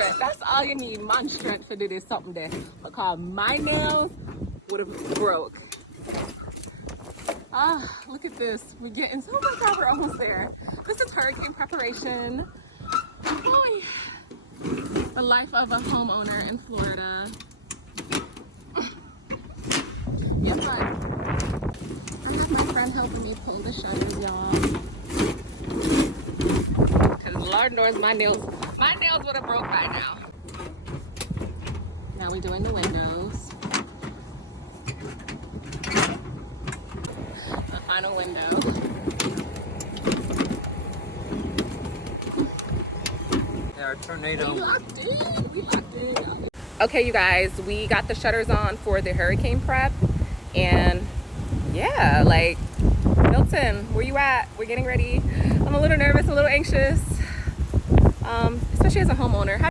strength. That's all you need, man strength to do this something there. Because my nails would have broke. Ah, look at this. We're getting so much out. We're almost there. This is hurricane preparation. Oh, yeah. The life of a homeowner in Florida. Yeah, but I have my friend helping me pull the shutters, y'all. Because Lord knows my nails would have broke by now. Now we're doing the windows. The final window. Our tornado. We locked in. Okay, you guys, we got the shutters on for the hurricane prep, and yeah, like, Milton, where you at? We're getting ready. I'm a little nervous, a little anxious, especially as a homeowner.